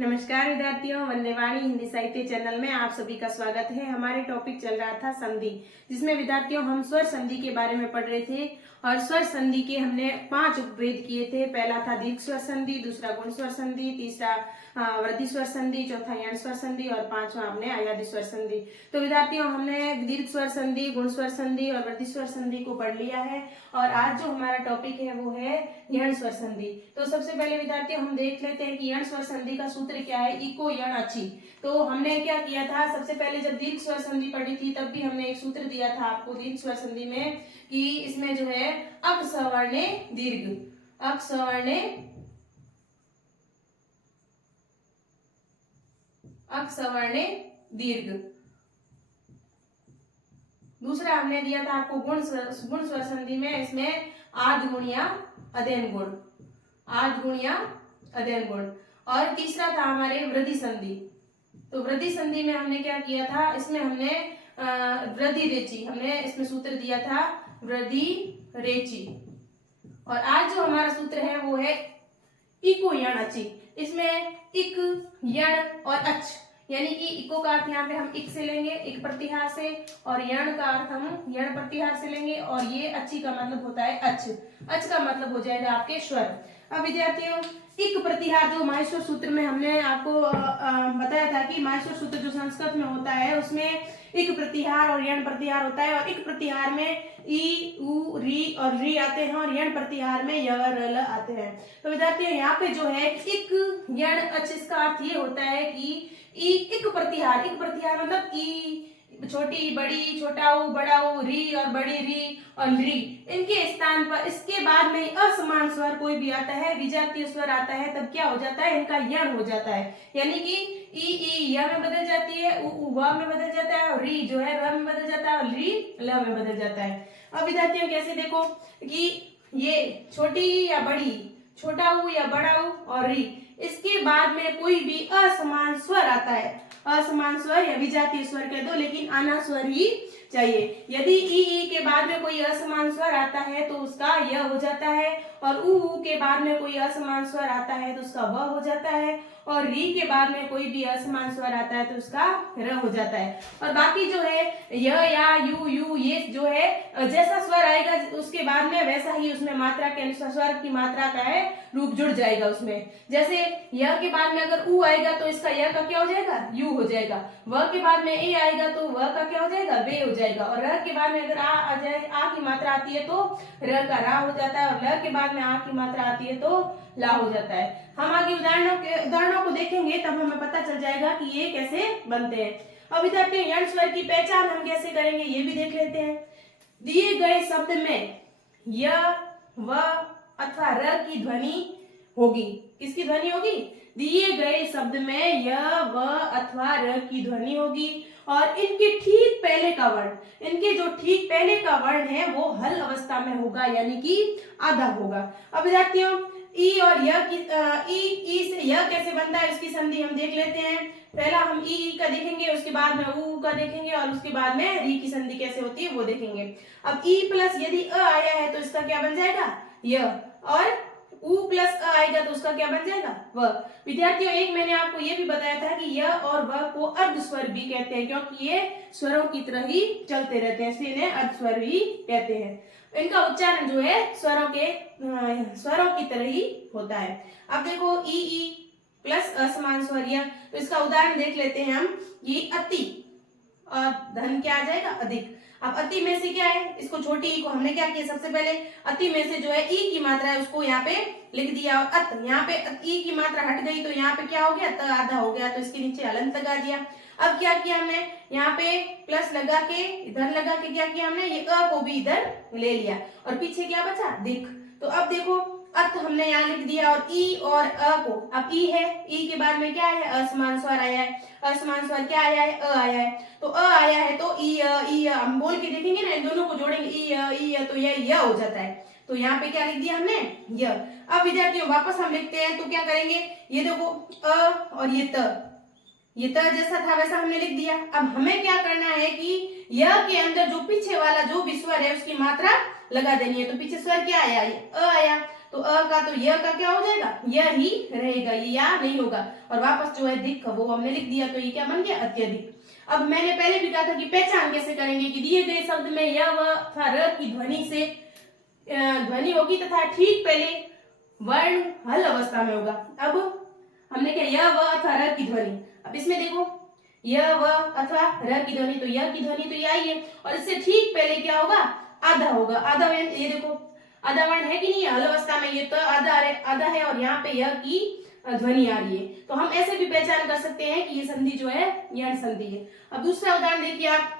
नमस्कार विद्यार्थियों, वंदे वाणी हिंदी साहित्य चैनल में आप सभी का स्वागत है। हमारे टॉपिक चल रहा था संधि, जिसमें विद्यार्थियों हम स्वर संधि के बारे में पढ़ रहे थे और स्वर संधि के हमने 5 उपभेद किए थे। पहला था दीर्घ स्वर संधि, दूसरा गुण स्वर संधि, तीसरा वृद्धि स्वर संधि, चौथा यण स्वर संधि और पांचवा हमने अयादि स्वर संधि। तो विद्यार्थियों हमने दीर्घ स्वर संधि, गुण स्वर संधि और वृद्धि स्वर संधि को पढ़ लिया है और आज जो हमारा टॉपिक है वो है यण स्वर संधि। तो सबसे पहले विद्यार्थियों हम देख लेते हैं कि यण स्वर संधि का सूत्र क्या है। इको यण अची। तो हमने क्या किया था, सबसे पहले जब दीर्घ स्वर संधि पढ़ी थी तब भी हमने एक सूत्र दिया था आपको दीर्घ स्वर संधि में कि इसमें जो है अक सवर्णे दीर्घ, अक सवर्णे अक सवर्णे दीर्घ। दूसरा हमने दिया था आपको गुण स्वर संधि में, इसमें आद गुण या अध्ययन गुण, आद गुण या अध्ययन गुण। और तीसरा था हमारे वृद्धि संधि। तो वृद्धि संधि में हमने क्या किया था, इसमें हमने वृद्धि रेची, हमने इसमें सूत्र दिया था वृद्धि रेची। और आज जो हमारा सूत्र है वो है इको यण अची। इसमें इक, यण और अच, यानी कि इको का अर्थ यहाँ पे हम इक से लेंगे, इक प्रत्याहार से, और यण का अर्थ हम यण प्रत्याहार से लेंगे, और ये अच्छी का मतलब होता है अच। अच का मतलब हो जाएगा आपके स्वर। अब विद्यार्थियों इक प्रत्याहार जो माहेश्वर सूत्र में हमने आपको बताया था कि माहेश्वर सूत्र जो संस्कृत में होता है उसमें इक प्रत्याहार और यण प्रत्याहार होता है। और इक प्रत्याहार में ई, उ, री और री आते हैं और यण प्रत्याहार में य, र, ल आते हैं। तो विद्यार्थियों यहाँ पे जो है इक, यण, अच, इसका अर्थ ये होता है कि इक प्रत्याहार, इक प्रत्याहार मतलब ई, छोटी बड़ी, छोटा ऊ, बड़ा ऊ, री और बड़ी री और री, इनके स्थान पर इसके बाद में असमान स्वर कोई भी आता है, विजातीय स्वर आता है, तब क्या हो जाता है, इनका यण हो जाता है। यानी कि ई य में बदल जाती है, उ व में बदल जाता है, और री जो है र में बदल जाता है, और री ल में बदल जाता है। अब विद्यार्थियों कैसे देखो कि ये छोटी या बड़ी, छोटा ऊ या बड़ा ऊ और री, इसके बाद में कोई भी असमान स्वर आता है, असमान स्वर या विजातीय स्वर कह दो, लेकिन आना स्वर ही चाहिए। यदि ई के बाद में कोई असमान स्वर आता है तो उसका य हो जाता है, और उ के बाद में कोई असमान स्वर आता है तो उसका व हो जाता है, और री के बाद में कोई भी असमान स्वर आता है तो उसका र हो जाता है। और बाकी जो है य या यू ये जो है जैसा स्वर आएगा उसके बाद में वैसा ही उसमें मात्रा के अनुसार स्वर की मात्रा का है रूप जुड़ जाएगा उसमें। जैसे य के बाद में अगर उ आएगा तो इसका य का क्या हो जाएगा, यू हो जाएगा। व के बाद में ए आएगा तो व का क्या हो जाएगा, वे हो जाएगा। और र के बाद में अगर आ जाए, आ की मात्रा आती है तो र का रा हो जाता है, और ल के बाद में आ की मात्रा आती है तो ला हो जाता है। हम आगे उदाहरणों को देखेंगे तब हमें पता चल जाएगा कि ये कैसे बनते हैं। अब विद्यार्थियों यण स्वर की पहचान हम कैसे करेंगे ये भी देख लेते हैं। दिए गए शब्द में य, व अथवा र की ध्वनि होगी। किसकी ध्वनि होगी, दिए गए शब्द में य, व अथवा र की ध्वनि होगी, और इनके ठीक पहले का वर्ण, इनके जो ठीक पहले का वर्ण है वो हल अवस्था में होगा, यानी कि आधा होगा। अब विद्यार्थियों ई और य की ई से य कैसे बनता है इसकी संधि हम देख लेते हैं। पहला हम ई का देखेंगे, उसके बाद में उ का देखेंगे, और उसके बाद में री की संधि कैसे होती है वो देखेंगे। अब ई प्लस यदि अ आया है तो इसका क्या बन जाएगा, य, और उ प्लस अ आएगा तो उसका क्या बन जाएगा, व। विद्यार्थियों एक मैंने आपको ये भी बताया था कि य और व को अर्ध स्वर भी कहते हैं, क्योंकि ये स्वरों की तरह ही चलते रहते हैं, इसलिए इन्हें अर्ध स्वर भी कहते हैं। इनका उच्चारण जो है स्वरों की तरह ही होता है। अब देखो ई प्लस असमान स्वर यह, तो इसका उदाहरण देख लेते हैं हम। ये अति और धन क्या आ जाएगा, अधिक। अब अति में से क्या है, इसको छोटी ई को हमने क्या किया, सबसे पहले अति में से जो है ई की मात्रा है उसको यहाँ पे लिख दिया, और अत यहाँ पे ई की मात्रा हट गई तो यहाँ पे क्या हो गया, त आधा हो गया, तो इसके नीचे हलंत लगा दिया। अब क्या किया हमने, यहाँ पे प्लस लगा के इधर लगा के क्या किया हमने, ये अ को भी इधर ले लिया, और पीछे क्या बचा, दिख। तो अब देखो अत हमने यहाँ लिख दिया, और ई और अ को, अब ई है, ई के बाद में क्या है, असमान स्वर आया है, असमान स्वर क्या आया है, अ आया है, तो अ आया है तो ई हम बोल के देखेंगे ना, इन दोनों को जोड़ेंगे ई तो यह य हो जाता है, तो यहाँ पे क्या लिख दिया हमने, य। अब विद्यार्थियों वापस हम लिखते हैं तो क्या करेंगे, ये देखो अ और ये त जैसा था वैसा हमने लिख दिया। अब हमें क्या करना है कि य के अंदर जो पीछे वाला जो भी स्वर है उसकी मात्रा लगा देनी है। तो पीछे स्वर क्या आया, अ आया, तो अ का तो य का क्या हो जाएगा, य ही रहेगा, ये या नहीं होगा। और वापस जो है दिक वो हमने लिख दिया, तो ये क्या बन गया, अत्यधिक। अब मैंने पहले भी कहा था कि पहचान कैसे करेंगे कि दिए गए शब्द में य व अथवा र की ध्वनि से ध्वनि होगी तथा ठीक पहले वर्ण हल अवस्था में होगा। अब हमने क्या, य व अथवा र की ध्वनि, अब इसमें देखो य व अथवा र की ध्वनि, तो य की ध्वनि तो ये आई है, और इससे ठीक पहले क्या होगा, आधा होगा। आधा ये देखो आधा वर्ण है कि नहीं, हल अवस्था में ये तो आधा है और यहाँ पे य की ध्वनि आ रही है, तो हम ऐसे भी पहचान कर सकते हैं कि ये संधि जो है यण संधि है। अब दूसरा उदाहरण देखिए आप,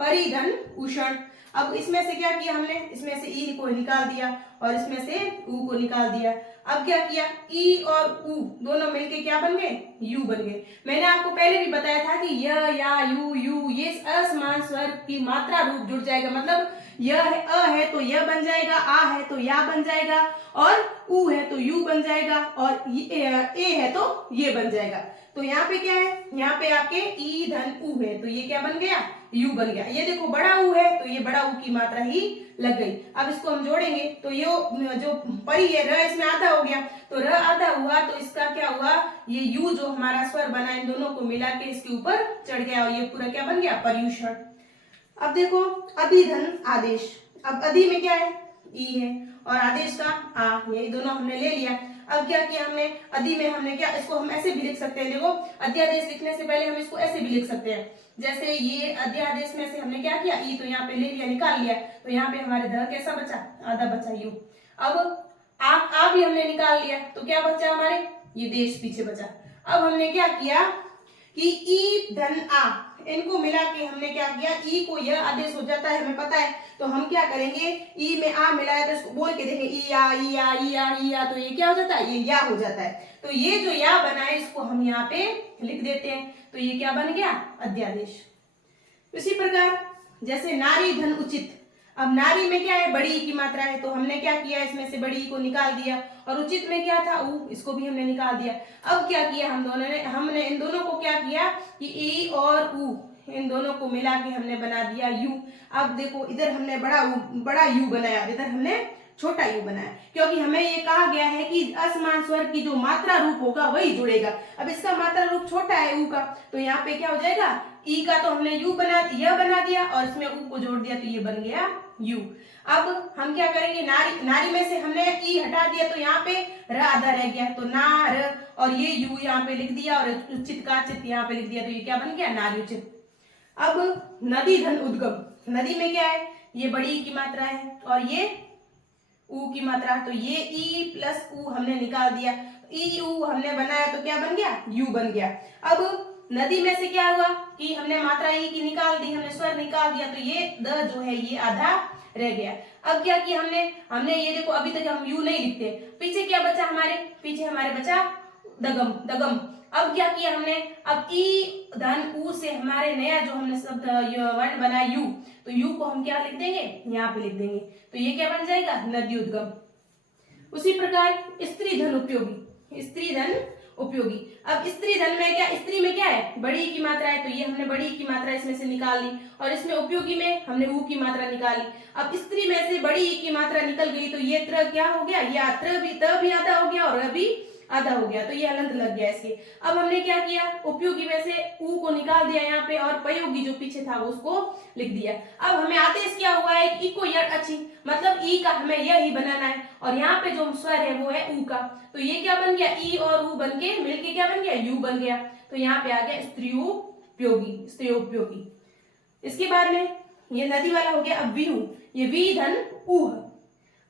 परिधन उषण। अब इसमें से क्या किया हमने, इसमें से ई को निकाल दिया और इसमें से ऊ को निकाल दिया। अब क्या किया, ई और ऊ दोनों मिलके क्या बन गए, यू बन गए। मैंने आपको पहले भी बताया था कि य या यू यू ये असमान स्वर की मात्रा रूप जुड़ जाएगा, मतलब य है अ है तो य बन जाएगा, आ है तो या बन जाएगा, और ऊ है तो यू बन जाएगा, और ए है तो ये बन जाएगा। तो यहाँ पे क्या है, यहाँ पे आपके ई धन ऊ है, तो ये क्या बन गया, यू बन गया। ये देखो बड़ा ऊ है तो ये बड़ा ऊ की मात्रा ही लग गई। अब इसको हम जोड़ेंगे तो ये जो परी है र इसमें आधा हो गया, तो र आधा हुआ तो इसका क्या हुआ, ये यू जो हमारा स्वर बना इन दोनों को मिला के इसके ऊपर चढ़ गया और ये पूरा क्या बन गया, पर्यूषण। अब देखो अधिधन आदेश, अब अधि में क्या है, ई है, और आदेश का आ, ये दोनों हमने ले लिया। अब क्या किया हमने, अधि में हमने क्या, इसको हम ऐसे भी लिख सकते हैं, देखो अध्यादेश लिखने से पहले हम इसको ऐसे भी लिख सकते हैं, जैसे ये अध्यादेश में से हमने क्या किया, ई तो यहाँ पे ले लिया, निकाल लिया, तो यहाँ पे हमारे ध कैसा बचा, आधा बचा यू। अब आ भी हमने निकाल लिया, तो क्या बचा हमारे, ये देश पीछे बचा। अब हमने क्या किया कि ई धन आ इनको मिला के हमने क्या किया, ई को यह आदेश हो जाता है हमें पता है, तो हम क्या करेंगे, ई में आ मिलाया तो इसको बोल के देखें, ई आ ई आ ई आ ई आ, तो ये क्या हो जाता है, ये या हो जाता है। तो ये जो या बना है इसको हम यहाँ पे लिख देते हैं, तो ये क्या बन गया, अध्यादेश। इसी प्रकार जैसे नारी धन उचित, अब नारी में क्या है, बड़ी ई की मात्रा है, तो हमने क्या किया, इसमें से बड़ी ई को निकाल दिया, और उचित में क्या था, ऊ, इसको भी हमने निकाल दिया। अब क्या किया हम दोनों ने, हमने इन दोनों को क्या किया कि ई और ऊ इन दोनों को मिला के हमने बना दिया यू। अब देखो इधर हमने बड़ा यू बनाया, इधर हमने छोटा यू बनाया, क्योंकि हमें ये कहा गया है कि असमान स्वर की जो मात्रा रूप होगा वही जुड़ेगा। अब इसका मात्रा रूप छोटा है ऊ का, तो यहाँ पे क्या हो जाएगा, ई का तो हमने यू बना दिया और इसमें ऊ को जोड़ दिया, तो ये बन गया यू। अब हम क्या करेंगे, नारी में से हमने ई हटा दिया, तो यहाँ पे र आधा रह गया, तो नार, और ये यू यहाँ पे लिख दिया और उचित का चित यहाँ पे लिख दिया, तो ये क्या बन गया, नारी उचित। अब नदी धन उद्गम, नदी में क्या है, ये बड़ी ई की मात्रा है और ये ऊ की मात्रा, तो ये ई प्लस ऊ हमने निकाल दिया, ई ऊ हमने बनाया तो क्या बन गया, यू बन गया। अब नदी में से क्या हुआ कि हमने मात्रा ई की निकाल दी, हमने स्वर निकाल दिया, तो ये द जो है ये आधा रह गया। अब क्या किया हमने ये देखो अभी तक हम यू नहीं लिखते, पीछे क्या बचा पीछे हमारे बचा दगम दगम। अब क्या किया हमने, अब ई धन ऊ से हमारे नया जो हमने शब्द वर्ण बनाया यू, तो यू को हम क्या लिख देंगे, यहाँ पे लिख देंगे, तो ये क्या बन जाएगा, नदी उद्गम। उसी प्रकार स्त्री धन उपयोगी, स्त्री धन उपयोगी। अब स्त्री धन में क्या, स्त्री में क्या है, बड़ी की मात्रा है, तो ये हमने बड़ी की मात्रा इसमें से निकाल ली, और इसमें उपयोगी में हमने ऊ की मात्रा निकाली। अब स्त्री में से बड़ी की मात्रा निकल गई, तो ये त्र क्या हो गया, ये त भी आधा हो गया और अभी आधा हो गया, तो ये हलंत लग गया इसके। अब हमने क्या किया, उपयोगी में से ऊ को निकाल दिया यहाँ पे, और प्रयोगी जो पीछे था उसको लिख दिया। अब हमें आदेश क्या हुआ है, ई को यड़ अच्छी, मतलब ई का हमें यह ही बनाना है, और यहाँ पे जो स्वर है वो है ऊ का, तो ये क्या बन गया, ई और ऊ बन के मिलके क्या बन गया, यू बन गया, तो यहाँ पे आ गया स्त्रियोपयोगी। इसके बाद में ये नदी वाला हो गया। अब विहू, ये वी धन ऊह,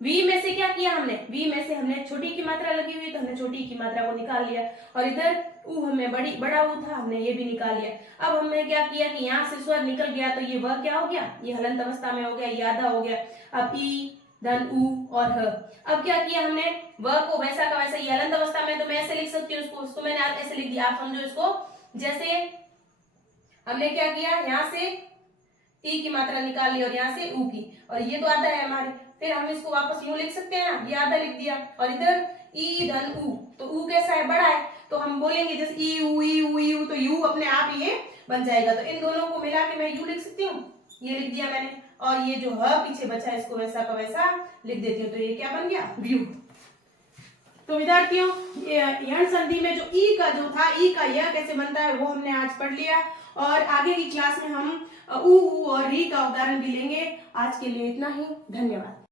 वी में से क्या किया हमने, वी में से हमने छोटी की मात्रा लगी हुई, तो हमने छोटी की मात्रा को निकाल लिया, और इधर ऊ हमें बड़ा ऊ था, हमने ये भी निकाल लिया। अब हमने क्या किया कि यहाँ से स्वर निकल गया, तो ये वह क्या हो गया, ये हलंत अवस्था में हो गया, ये आधा हो गया। अब ई धन ऊ और ह, अब क्या किया हमने, वह को वैसा का वैसा, ये हलंत अवस्था में तो मैं ऐसे लिख सकती हूँ उसको मैंने ऐसे लिख दिया, आप समझो इसको। जैसे हमने क्या किया, यहाँ से ई की मात्रा निकाल ली और यहाँ से ऊ की, और ये तो आधा है हमारे, फिर हम इसको वापस यूं लिख सकते हैं ना, ये आधा लिख दिया, और इधर ई धन ऊ, तो ऊ कैसा है, बड़ा है, तो हम बोलेंगे जैसे ई ऊ, तो यू अपने आप ये बन जाएगा, तो इन दोनों को मिला के मैं यू लिख सकती हूँ, ये लिख दिया मैंने, और ये जो ह पीछे बचा है इसको वैसा का वैसा लिख देती हूँ, तो ये क्या बन गया, व्यू। तो विद्यार्थियों, यण संधि में जो ई का जो था, ई का यह कैसे बनता है वो हमने आज पढ़ लिया, और आगे की क्लास में हम उ और री का उदाहरण भी लेंगे। आज के लिए इतना ही, धन्यवाद।